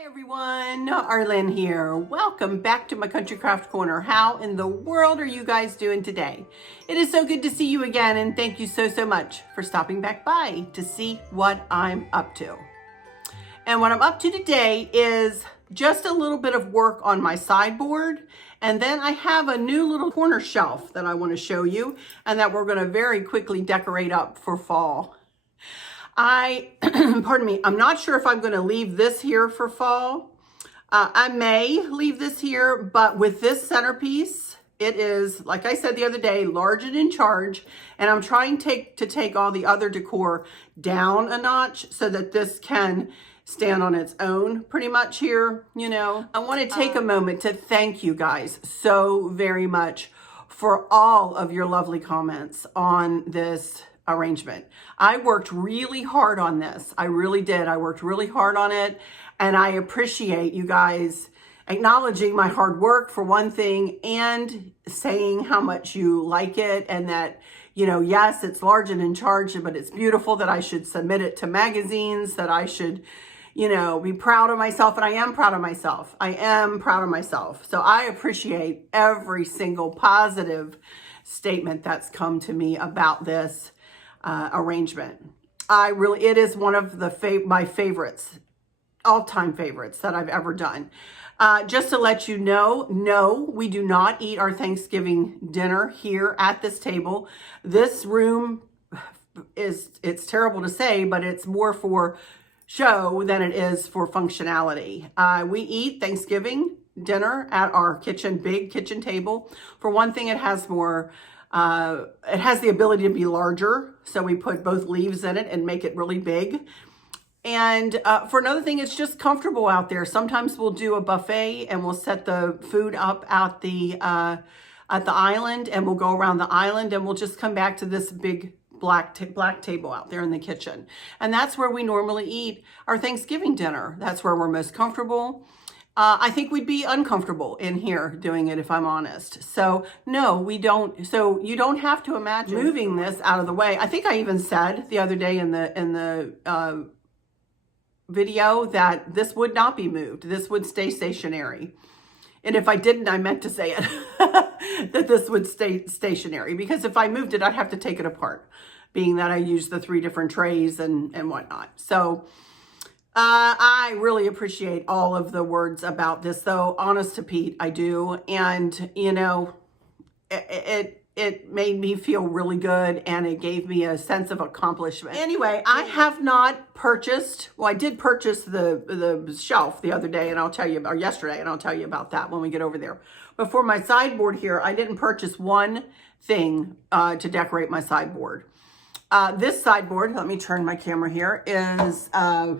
Hi everyone, Arlene here. Welcome back to my Country Craft Corner. How in the world are you guys doing today? It is so good to see you again, and thank you so much for stopping back by to see what I'm up to. And what I'm up to today is just a little bit of work on my sideboard, and then I have a new little corner shelf that I want to show you and that we're going to very quickly decorate up for fall. Pardon me, I'm not sure if I'm going to leave this here for fall. I may leave this here, but with this centerpiece, it is, like I said the other day, large and in charge, and I'm trying to take all the other decor down a notch so that this can stand on its own pretty much here, you know. I want to take a moment to thank you guys so very much for all of your lovely comments on this arrangement. I worked really hard on this. I really did. I worked really hard on it, and I appreciate you guys acknowledging my hard work for one thing and saying how much you like it and that, you know, yes, it's large and in charge, but it's beautiful, that I should submit it to magazines, that I should, you know, be proud of myself. And I am proud of myself. I am proud of myself. So I appreciate every single positive statement that's come to me about this arrangement. It is one of my favorites, all-time favorites that I've ever done. Just to let you know, no, we do not eat our Thanksgiving dinner here at this table. This room it's terrible to say, but it's more for show than it is for functionality. We eat Thanksgiving dinner at our big kitchen table. For one thing, it has the ability to be larger, so we put both leaves in it and make it really big. And for another thing, it's just comfortable out there. Sometimes we'll do a buffet and we'll set the food up at the island, and we'll go around the island, and we'll just come back to this big black table out there in the kitchen. And that's where we normally eat our Thanksgiving dinner. That's where we're most comfortable. I think we'd be uncomfortable in here doing it, if I'm honest. So no, we don't. So you don't have to imagine moving this out of the way. I think I even said the other day in the video that this would not be moved. This would stay stationary. And if I didn't, I meant to say it, that this would stay stationary, because if I moved it, I'd have to take it apart, being that I use the 3 different trays and whatnot. So I really appreciate all of the words about this, though. Honest to Pete, I do. And, you know, it made me feel really good, and it gave me a sense of accomplishment. Anyway, I have not purchased, well, I did purchase the shelf the other day, and I'll tell you, or yesterday, and I'll tell you about that when we get over there. But for my sideboard here, I didn't purchase one thing to decorate my sideboard. This sideboard, let me turn my camera here, is a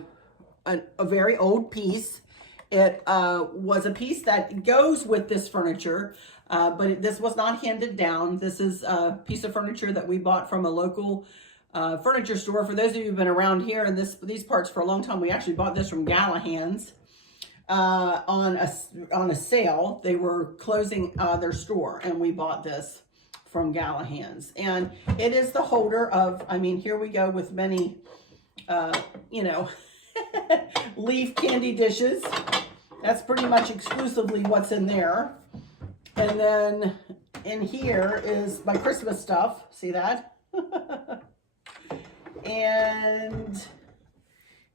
very old piece. It was a piece that goes with this furniture, but this was not handed down. This is a piece of furniture that we bought from a local furniture store. For those of you who've been around here in these parts for a long time, we actually bought this from Gallahan's on a sale. They were closing their store, and we bought this from Gallahan's. And it is the holder of, I mean, here we go with many, you know, leaf candy dishes. That's pretty much exclusively what's in there. And then in here is my Christmas stuff. See that? And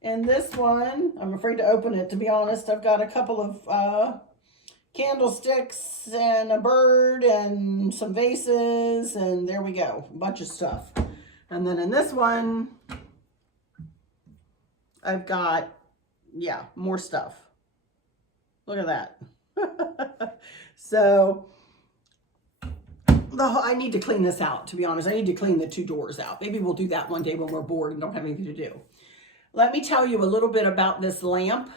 in this one, I'm afraid to open it, to be honest. I've got a couple of candlesticks and a bird and some vases, and there we go, a bunch of stuff. And then in this one, I've got, yeah, more stuff. Look at that. So I need to clean this out, to be honest. I need to clean the 2 doors out. Maybe we'll do that one day when we're bored and don't have anything to do. Let me tell you a little bit about this lamp.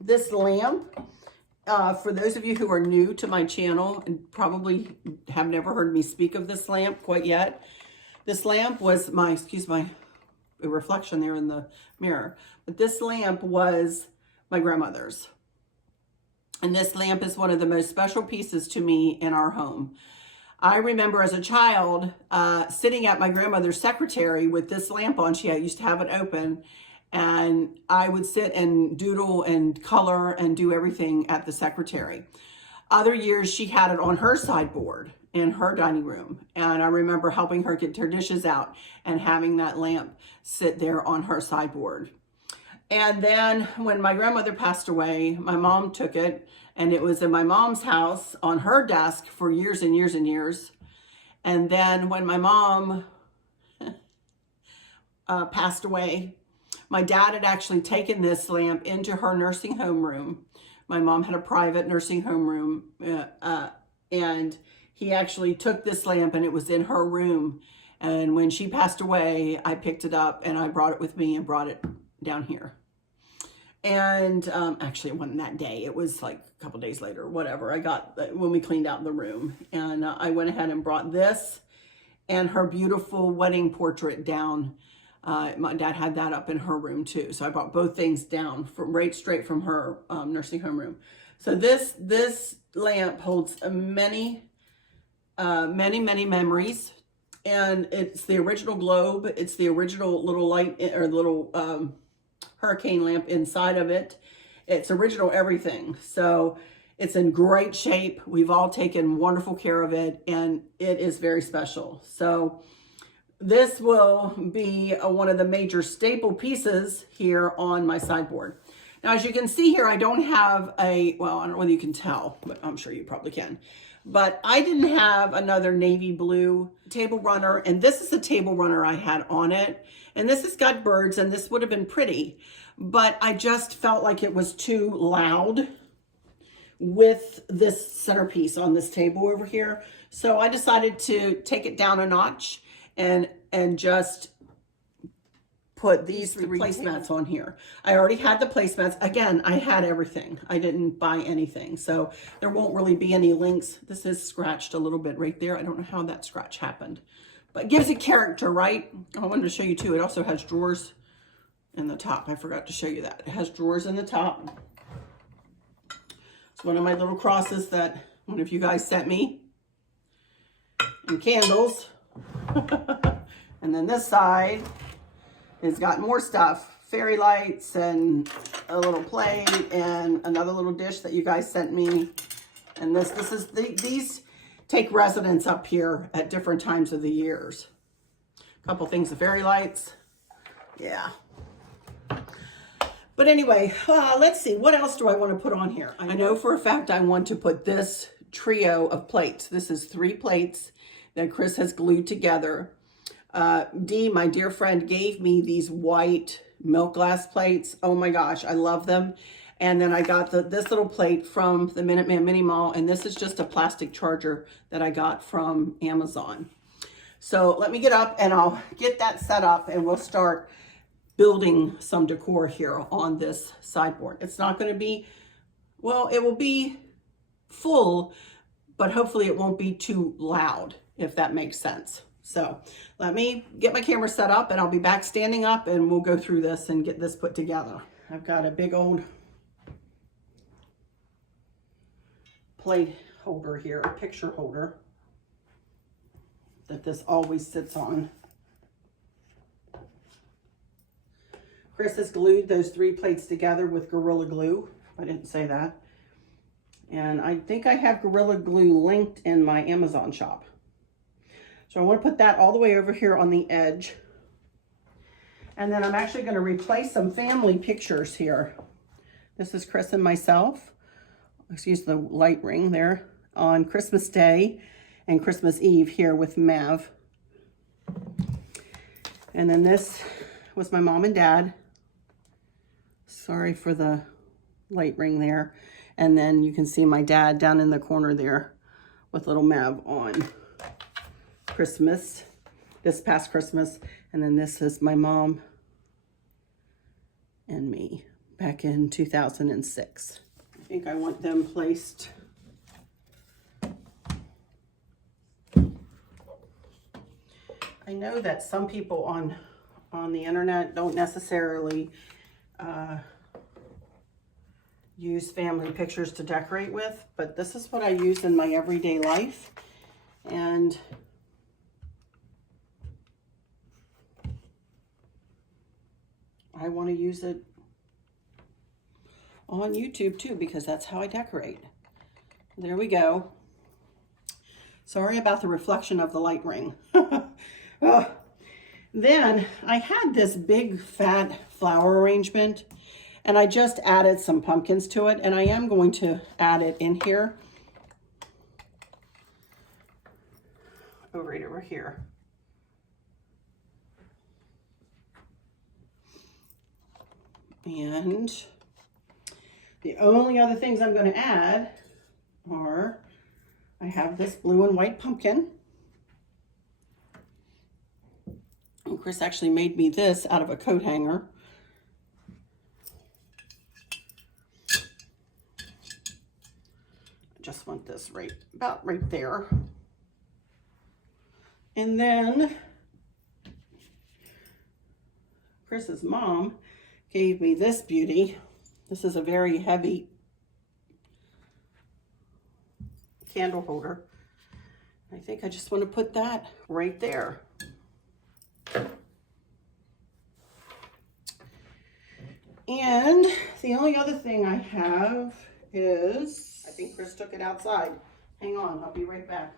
This lamp, for those of you who are new to my channel and probably have never heard me speak of this lamp quite yet, this lamp was my, excuse my reflection there in the mirror, but this lamp was my grandmother's. And this lamp is one of the most special pieces to me in our home. I remember as a child sitting at my grandmother's secretary with this lamp on. She used to have it open, And I would sit and doodle and color and do everything at the secretary. Other years she had it on her sideboard in her dining room. And I remember helping her get her dishes out and having that lamp sit there on her sideboard. And then when my grandmother passed away, my mom took it, and it was in my mom's house on her desk for years and years and years. And then when my mom passed away, my dad had actually taken this lamp into her nursing home room. My mom had a private nursing home room, and he actually took this lamp, and it was in her room. And when she passed away, I picked it up and I brought it with me and brought it down here. And actually it wasn't that day. It was like a couple days later, whatever. I got, when we cleaned out the room, and I went ahead and brought this and her beautiful wedding portrait down. My dad had that up in her room too. So I brought both things down from right straight from her nursing home room. So this lamp holds many memories. And it's the original globe. It's the original little light or little hurricane lamp inside of it. It's original everything. So it's in great shape. We've all taken wonderful care of it, and it is very special. So this will be one of the major staple pieces here on my sideboard. Now, as you can see here, I don't have well, I don't know whether you can tell, but I'm sure you probably can. But I didn't have another navy blue table runner, and this is the table runner I had on it. And this has got birds, and this would have been pretty, but I just felt like it was too loud with this centerpiece on this table over here. So I decided to take it down a notch and just put these three placemats on here. I already had the placemats. Again, I had everything. I didn't buy anything. So there won't really be any links. This is scratched a little bit right there. I don't know how that scratch happened, but it gives it character, right? I wanted to show you too. It also has drawers in the top. I forgot to show you that. It has drawers in the top. It's one of my little crosses that one of you guys sent me. And candles. And then this side, it's got more stuff, fairy lights and a little plate and another little dish that you guys sent me. And these take residence up here at different times of the years. A couple things of fairy lights. Yeah. But anyway, let's see. What else do I want to put on here? I know for a fact I want to put this trio of plates. This is 3 plates that Chris has glued together. Dee, my dear friend, gave me these white milk glass plates. Oh my gosh, I love them. And then I got this little plate from the Minuteman Mini Mall, and this is just a plastic charger that I got from Amazon. So let me get up and I'll get that set up, and we'll start building some decor here on this sideboard. It's not going to be, well, it will be full, but hopefully it won't be too loud, if that makes sense. So let me get my camera set up, and I'll be back standing up, and we'll go through this and get this put together. I've got a big old plate holder here, a picture holder that this always sits on. Chris has glued those 3 plates together with Gorilla Glue. I didn't say that. And I think I have Gorilla Glue linked in my Amazon shop. So I want to put that all the way over here on the edge. And then I'm actually going to replace some family pictures here. This is Chris and myself, excuse the light ring there, on Christmas Day and Christmas Eve here with Mav. And then this was my mom and dad. Sorry for the light ring there. And then you can see my dad down in the corner there with little Mav on Christmas, this past Christmas. And then this is my mom and me back in 2006. I think I want them placed I know that some people on the internet don't necessarily use family pictures to decorate with, but this is what I use in my everyday life. And I want to use it on YouTube too, because that's how I decorate. There we go. Sorry about the reflection of the light ring. Then I had this big fat flower arrangement, and I just added some pumpkins to it, and I am going to add it in here. Right over here. And the only other things I'm going to add are, I have this blue and white pumpkin. And Chris actually made me this out of a coat hanger. I just want this about right there. And then Chris's mom gave me this beauty. This is a very heavy candle holder. I think I just want to put that right there. And the only other thing I have is, I think Chris took it outside. Hang on, I'll be right back.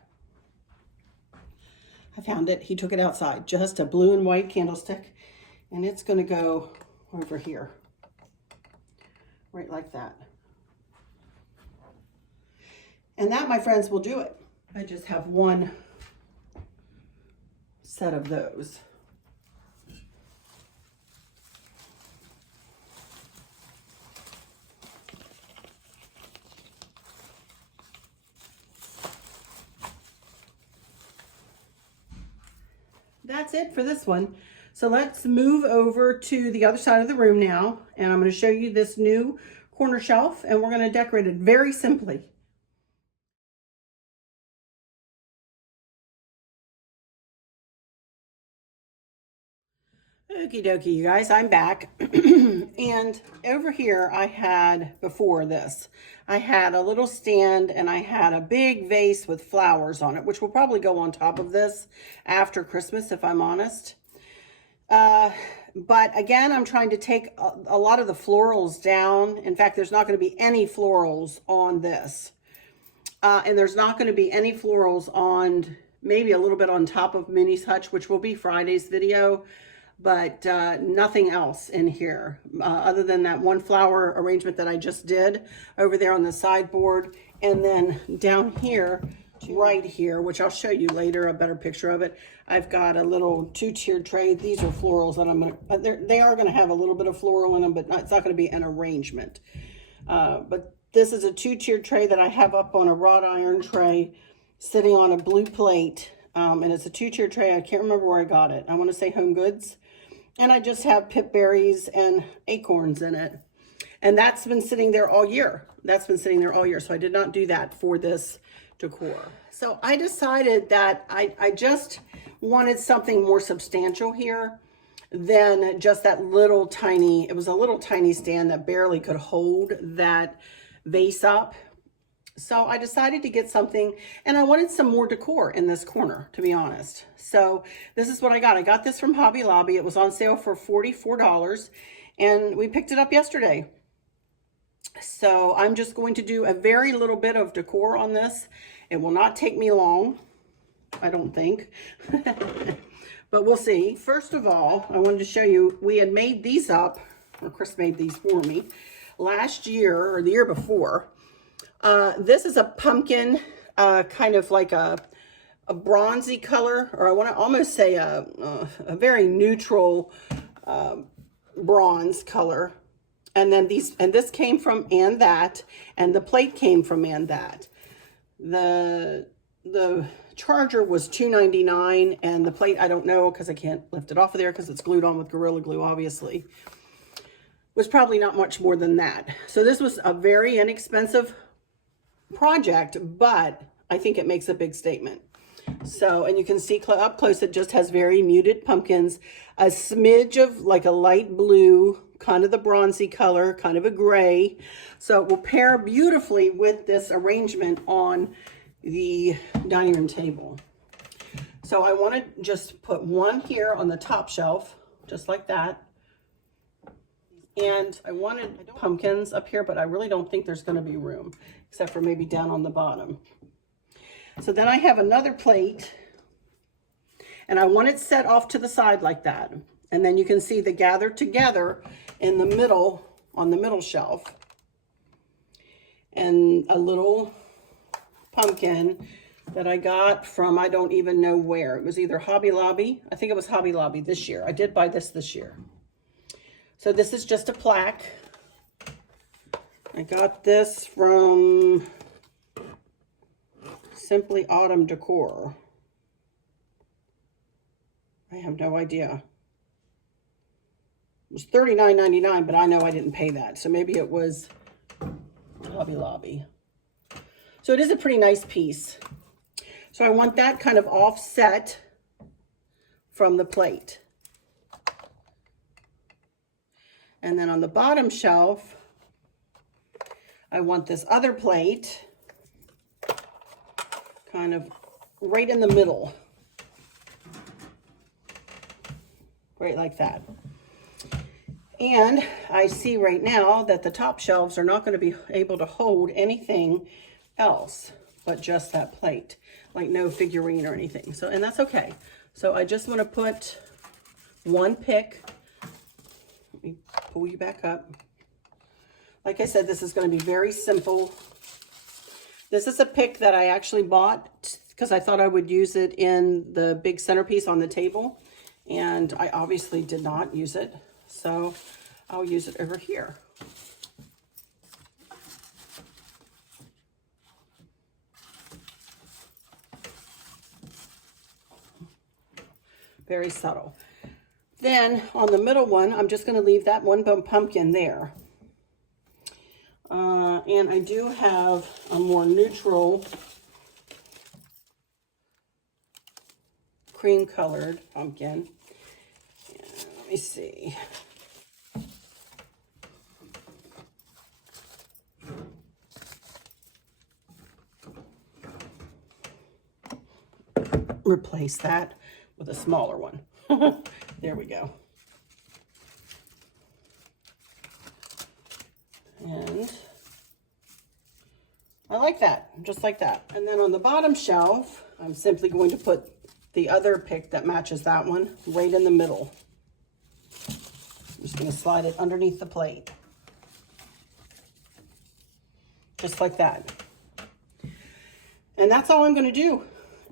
I found it. He took it outside. Just a blue and white candlestick. And it's going to go over here. Right like that. And that, my friends, will do it. I just have one set of those. That's it for this one. So let's move over to the other side of the room now, and I'm going to show you this new corner shelf, and we're going to decorate it very simply. Okie dokie, you guys, I'm back. And over here I had, before this, I had a little stand and I had a big vase with flowers on it, which will probably go on top of this after Christmas, if I'm honest. But again, I'm trying to take a lot of the florals down. In fact, there's not going to be any florals on this. And there's not going to be any florals on, maybe a little bit on top of Minnie's Hutch, which will be Friday's video. But nothing else in here other than that one flower arrangement that I just did over there on the sideboard. And then down here, right here, which I'll show you later, a better picture of it, I've got a little two-tiered tray. These are florals that I'm going to, they are going to have a little bit of floral in them, but it's not going to be an arrangement. But this is a two-tiered tray that I have up on a wrought iron tray sitting on a blue plate. And it's a two-tiered tray. I can't remember where I got it. I want to say Home Goods. And I just have pip berries and acorns in it. And that's been sitting there all year. That's been sitting there all year. So I did not do that for this decor. So I decided that I just wanted something more substantial here than just that little tiny, it was a little tiny stand that barely could hold that vase up. So I decided to get something, and I wanted some more decor in this corner, to be honest. So this is what I got. I got this from Hobby Lobby. It was on sale for $44, and we picked it up yesterday. So I'm just going to do a very little bit of decor on this. It will not take me long, I don't think. But we'll see. First of all, I wanted to show you, we had made these up, or Chris made these for me, last year, or the year before. This is a pumpkin, kind of like a bronzy color, or I want to almost say a very neutral bronze color. And then this came from And That, and the plate came from And That. The charger was $2.99, and the plate, I don't know, because I can't lift it off of there because it's glued on with Gorilla Glue, obviously, was probably not much more than that. So this was a very inexpensive project, but I think it makes a big statement. So, and you can see up close, it just has very muted pumpkins, a smidge of like a light blue, kind of the bronzy color, kind of a gray. So it will pair beautifully with this arrangement on the dining room table. So I want to just put one here on the top shelf, just like that. And I wanted pumpkins up here, but I really don't think there's going to be room, except for maybe down on the bottom. So then I have another plate, and I want it set off to the side like that. And then you can see the gathered together in the middle, on the middle shelf. And a little pumpkin that I got from, I don't even know where. It was either Hobby Lobby. I think it was Hobby Lobby this year. I did buy this year. So this is just a plaque. I got this from Simply Autumn Decor. I have no idea. It was $39.99, but I know I didn't pay that. So maybe it was Hobby Lobby. So it is a pretty nice piece. So I want that kind of offset from the plate. And then on the bottom shelf, I want this other plate kind of right in the middle. Right like that. And I see right now that the top shelves are not going to be able to hold anything else but just that plate, like no figurine or anything. So, and that's okay. So I just want to put one pick. Let me pull you back up. Like I said, this is going to be very simple. This is a pick that I actually bought because I thought I would use it in the big centerpiece on the table. And I obviously did not use it. So I'll use it over here. Very subtle. Then on the middle one, I'm just going to leave that one pumpkin there. And I do have a more neutral cream colored pumpkin. And let me see. Replace that with a smaller one. There we go. And I like that, just like that. And then on the bottom shelf, I'm simply going to put the other pick that matches that one right in the middle. I'm just going to slide it underneath the plate. Just like that. And that's all I'm going to do.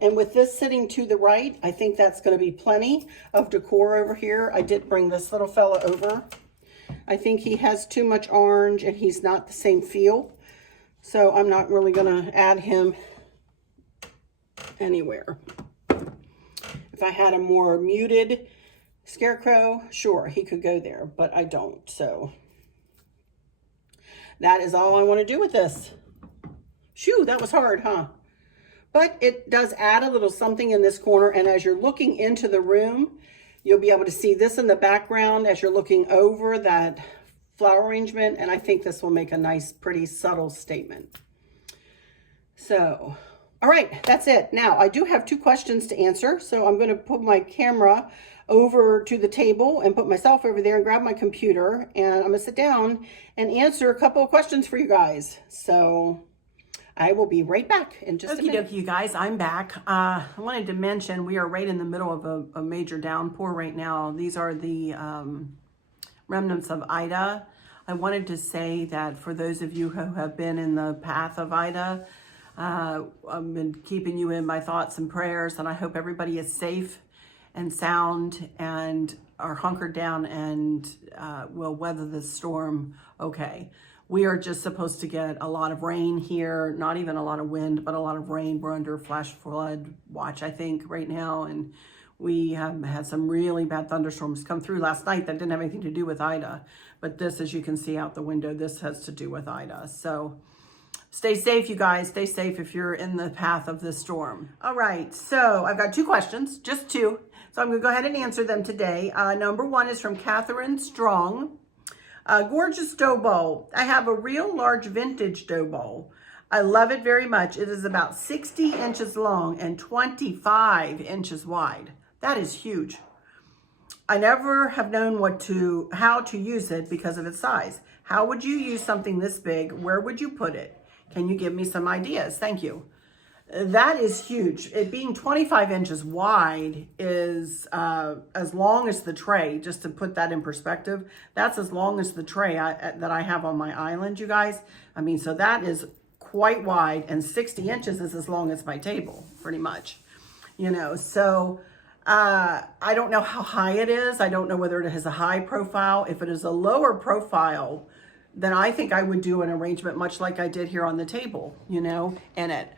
And with this sitting to the right, I think that's going to be plenty of decor over here. I did bring this little fella over. I think he has too much orange and he's not the same feel. So I'm not really going to add him anywhere. If I had a more muted scarecrow, sure, he could go there, but I don't. So that is all I want to do with this. Shoo, that was hard, huh? But it does add a little something in this corner. And as you're looking into the room, you'll be able to see this in the background as you're looking over that flower arrangement. And I think this will make a nice, pretty subtle statement. So, all right, that's it. Now, I do have 2 questions to answer. So I'm going to put my camera over to the table and put myself over there and grab my computer. And I'm going to sit down and answer a couple of questions for you guys. So I will be right back in just a minute. Okie dokie, you guys, I'm back. I wanted to mention we are right in the middle of a major downpour right now. These are the remnants of Ida. I wanted to say that for those of you who have been in the path of Ida, I've been keeping you in my thoughts and prayers, and I hope everybody is safe and sound and are hunkered down and will weather this storm okay. We are just supposed to get a lot of rain here, not even a lot of wind, but a lot of rain. We're under flash flood watch, I think, right now. And we have had some really bad thunderstorms come through last night that didn't have anything to do with Ida. But this, as you can see out the window, this has to do with Ida. So stay safe, you guys. Stay safe if you're in the path of this storm. All right, so I've got 2 questions, just 2. So I'm going to go ahead and answer them today. Number 1 is from Catherine Strong. Gorgeous dough bowl. I have a real large vintage dough bowl. I love it very much. It is about 60 inches long and 25 inches wide. That is huge. I never have known how to use it because of its size. How would you use something this big? Where would you put it? Can you give me some ideas? Thank you. That is huge. It being 25 inches wide is as long as the tray, just to put that in perspective, that's as long as the tray that I have on my island, you guys. I mean, so that is quite wide, and 60 inches is as long as my table, pretty much. You know, so I don't know how high it is. I don't know whether it has a high profile. If it is a lower profile, then I think I would do an arrangement much like I did here on the table, you know, in it.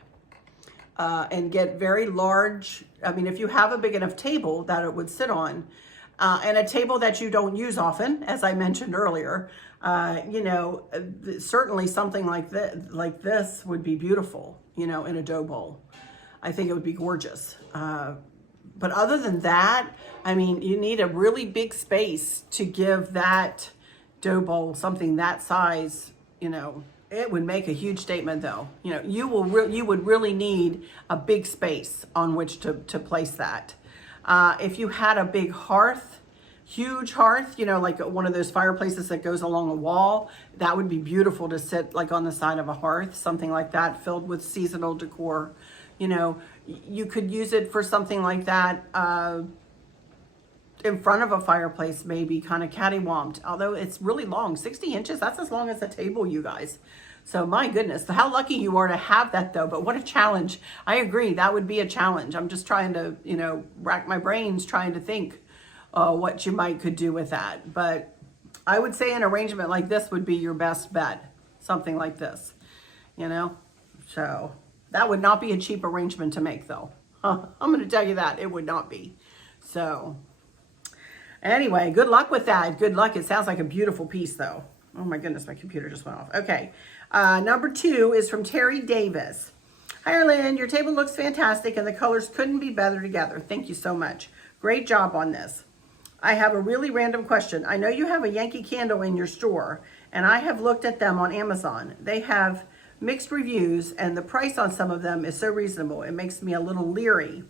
And get very large. I mean, if you have a big enough table that it would sit on, and a table that you don't use often, as I mentioned earlier, you know, certainly something like this would be beautiful, you know, in a dough bowl. I think it would be gorgeous. But other than that, I mean, you need a really big space to give that dough bowl something that size, you know. It would make a huge statement, though. You know, you would really need a big space on which to place that. If you had a big hearth, huge hearth, you know, like one of those fireplaces that goes along a wall, that would be beautiful to sit like on the side of a hearth, something like that, filled with seasonal decor. You know, you could use it for something like that in front of a fireplace, maybe kind of cattywamped, although it's really long. 60 inches, that's as long as a table, you guys. So my goodness, how lucky you are to have that, though. But what a challenge. I agree, that would be a challenge. I'm just trying to, you know, rack my brains trying to think what you could do with that. But I would say an arrangement like this would be your best bet, something like this, you know. So that would not be a cheap arrangement to make, though. I'm going to tell you that, it would not be. So anyway, good luck with that. Good luck. It sounds like a beautiful piece, though. Oh my goodness, my computer just went off. Okay, number 2 is from Terry Davis. Hi, Arlene, your table looks fantastic and the colors couldn't be better together. Thank you so much. Great job on this. I have a really random question. I know you have a Yankee Candle in your store, and I have looked at them on Amazon. They have mixed reviews, and the price on some of them is so reasonable. It makes me a little leery.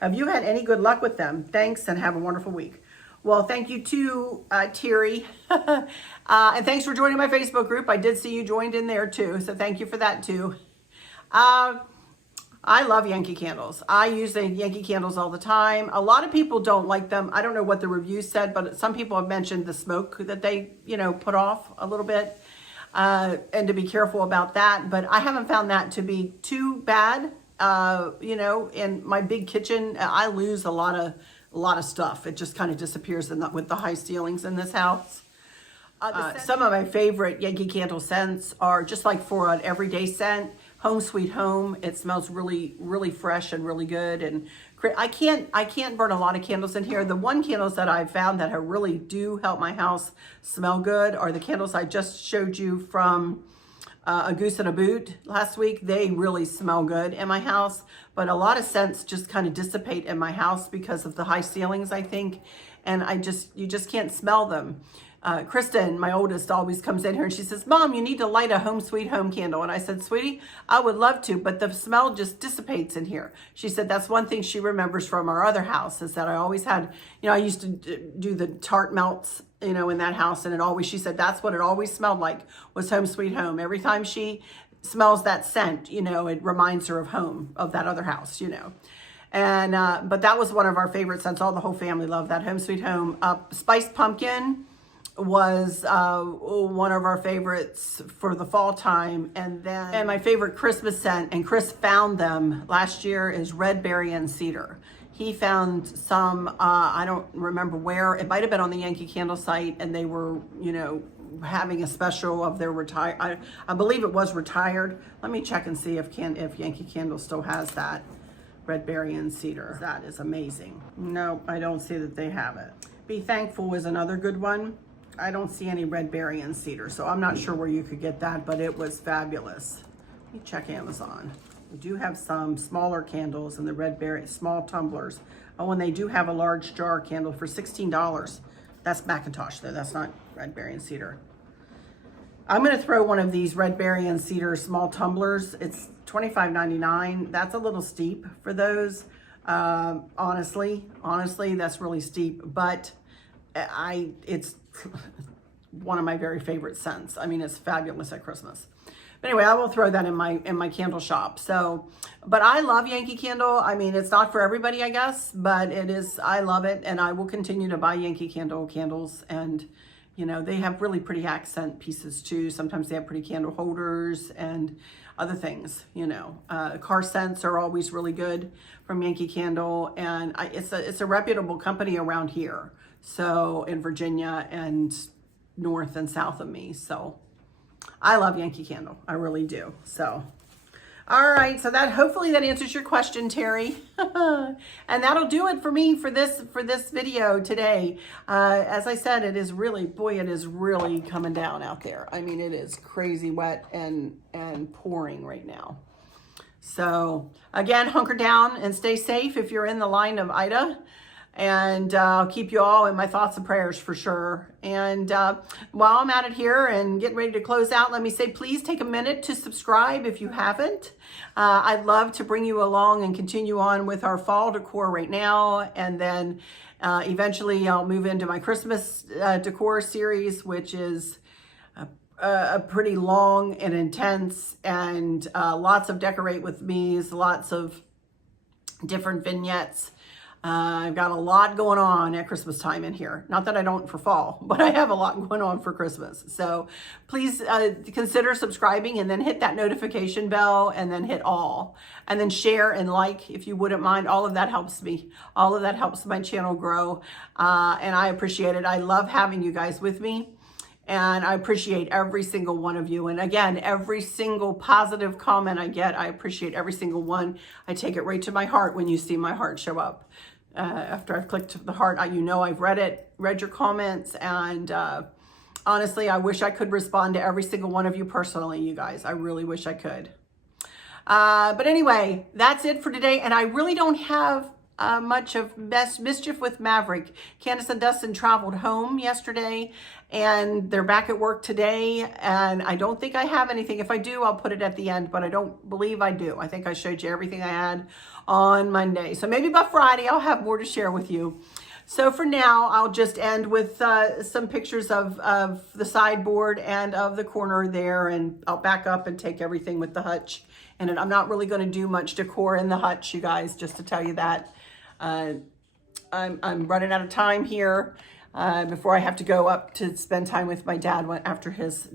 Have you had any good luck with them? Thanks, and have a wonderful week. Well, thank you too, Terry. And thanks for joining my Facebook group. I did see you joined in there too, so thank you for that too. I love Yankee candles. I use the Yankee candles all the time. A lot of people don't like them. I don't know what the reviews said, but some people have mentioned the smoke that they, you know, put off a little bit, and to be careful about that. But I haven't found that to be too bad. You know, in my big kitchen, I lose a lot of stuff. It just kind of disappears with the high ceilings in this house. Some of my favorite Yankee Candle scents are just like for an everyday scent, Home Sweet Home. It smells really, really fresh and really good. And I can't burn a lot of candles in here. The one candles that I've found that really do help my house smell good are the candles I just showed you from A Goose and a Boot last week. They really smell good in my house, but a lot of scents just kind of dissipate in my house because of the high ceilings, I think, and you just can't smell them. Kristen, my oldest, always comes in here and she says, Mom, you need to light a Home Sweet Home candle. And I said, Sweetie, I would love to, but the smell just dissipates in here. She said that's one thing she remembers from our other house, is that I always had, you know, I used to do the tart melts, you know, in that house, and she said that's what it always smelled like, was Home Sweet Home. Every time she smells that scent, you know, it reminds her of home, of that other house, you know. And but that was one of our favorite scents. All the whole family loved that, Home Sweet Home. Spiced Pumpkin was one of our favorites for the fall time. And my favorite Christmas scent, and Chris found them last year, is Red Berry and Cedar. He found some, I don't remember where, it might have been on the Yankee Candle site, and they were, you know, having a special of their retired, I believe it was retired. Let me check and see if Yankee Candle still has that, Red Berry and Cedar. That is amazing. No, I don't see that they have it. Be Thankful is another good one. I don't see any Red Berry and Cedar, so I'm not sure where you could get that, but it was fabulous. Let me check Amazon. We do have some smaller candles in the Red Berry, small tumblers. Oh, and they do have a large jar candle for $16. That's Macintosh though, that's not Red Berry and Cedar. I'm gonna throw one of these Red Berry and Cedar small tumblers. It's $25.99. That's a little steep for those. Honestly, that's really steep, but it's one of my very favorite scents. I mean, it's fabulous at Christmas. But anyway, I will throw that in my candle shop. So, but I love Yankee Candle. I mean, it's not for everybody, I guess, but it is, I love it. And I will continue to buy Yankee Candle candles. And, you know, they have really pretty accent pieces too. Sometimes they have pretty candle holders and other things, you know. Car scents are always really good from Yankee Candle. And it's a reputable company around here. So in Virginia and north and south of me. So I love Yankee Candle. I really do. So, all right. So that, hopefully that answers your question, Terry. And that'll do it for me for this video today. As I said, it is really, boy, it is really coming down out there. I mean, it is crazy wet and pouring right now. So again, hunker down and stay safe if you're in the line of Ida. And I'll keep you all in my thoughts and prayers for sure. And while I'm at it here and getting ready to close out, let me say, please take a minute to subscribe if you haven't. I'd love to bring you along and continue on with our fall decor right now. And then eventually I'll move into my Christmas decor series, which is a pretty long and intense and lots of decorate with me's, lots of different vignettes. I've got a lot going on at Christmas time in here. Not that I don't for fall, but I have a lot going on for Christmas. So please consider subscribing and then hit that notification bell and then hit all. And then share and like if you wouldn't mind. All of that helps me. All of that helps my channel grow. And I appreciate it. I love having you guys with me. And I appreciate every single one of you. And again, every single positive comment I get, I appreciate every single one. I take it right to my heart when you see my heart show up. After I've clicked the heart, you know I've read your comments. And honestly, I wish I could respond to every single one of you personally, you guys. I really wish I could. But anyway, that's it for today. And I really don't have much of mischief with Maverick. Candace and Dustin traveled home yesterday and they're back at work today. And I don't think I have anything. If I do, I'll put it at the end, but I don't believe I do. I think I showed you everything I had on Monday. So maybe by Friday, I'll have more to share with you. So for now, I'll just end with some pictures of the sideboard and of the corner there. And I'll back up and take everything with the hutch. And I'm not really going to do much decor in the hutch, you guys, just to tell you that. I'm running out of time here before I have to go up to spend time with my dad after his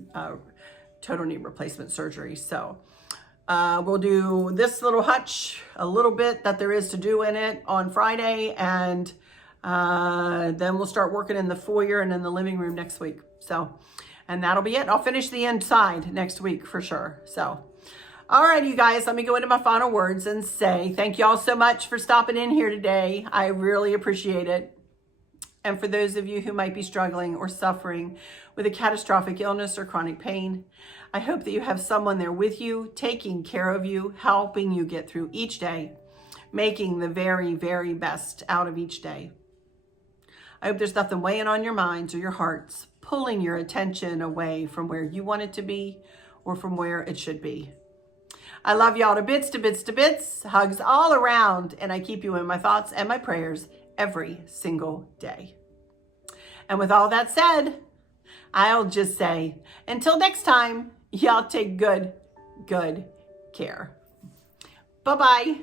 total knee replacement surgery. So we'll do this little hutch, a little bit that there is to do in it on Friday. And then we'll start working in the foyer and in the living room next week. So, and that'll be it. I'll finish the inside next week for sure. So. All right, you guys, let me go into my final words and say thank you all so much for stopping in here today. I really appreciate it. And for those of you who might be struggling or suffering with a catastrophic illness or chronic pain, I hope that you have someone there with you, taking care of you, helping you get through each day, making the very, very best out of each day. I hope there's nothing weighing on your minds or your hearts, pulling your attention away from where you want it to be or from where it should be. I love y'all to bits, to bits, to bits. Hugs all around. And I keep you in my thoughts and my prayers every single day. And with all that said, I'll just say, until next time, y'all take good care. Bye-bye.